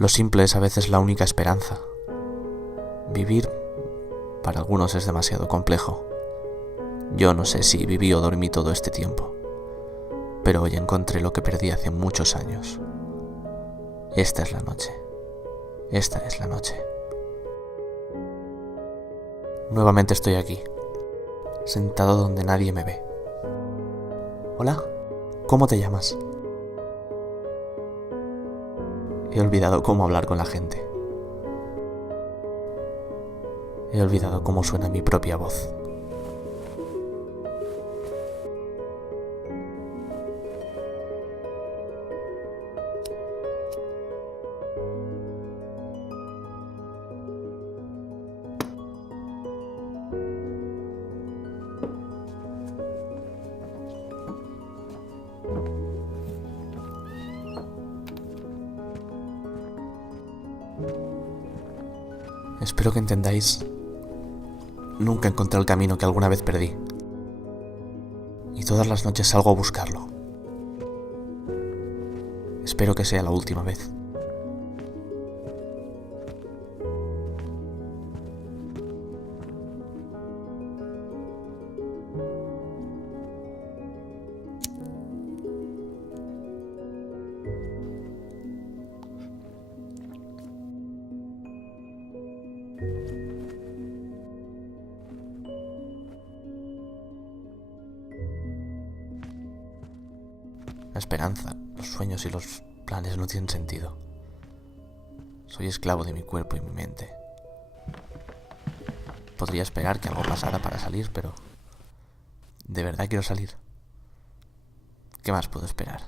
Lo simple es a veces la única esperanza. Vivir para algunos es demasiado complejo. Yo no sé si viví o dormí todo este tiempo, pero hoy encontré lo que perdí hace muchos años. Esta es la noche. Esta es la noche. Nuevamente estoy aquí, sentado donde nadie me ve. Hola, ¿cómo te llamas? He olvidado cómo hablar con la gente. He olvidado cómo suena mi propia voz. Espero que entendáis. Nunca encontré el camino que alguna vez perdí. Y todas las noches salgo a buscarlo. Espero que sea la última vez. La esperanza, los sueños y los planes no tienen sentido. Soy esclavo de mi cuerpo y mi mente. Podría esperar que algo pasara para salir, pero ¿de verdad quiero salir? ¿Qué más puedo esperar?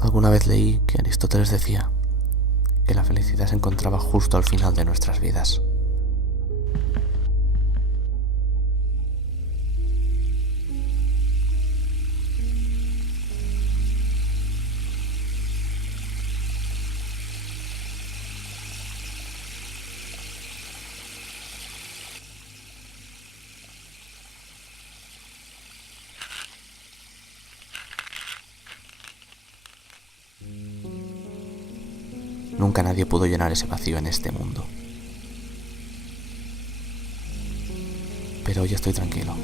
Alguna vez leí que Aristóteles decía que la felicidad se encontraba justo al final de nuestras vidas. Nunca nadie pudo llenar ese vacío en este mundo. Pero hoy estoy tranquilo.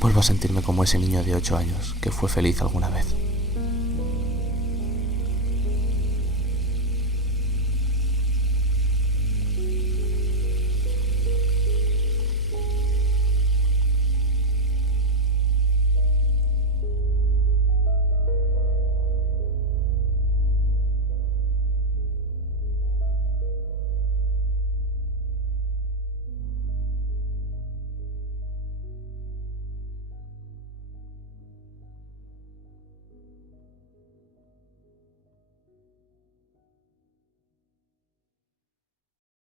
Vuelvo a sentirme como ese niño de 8 años que fue feliz alguna vez.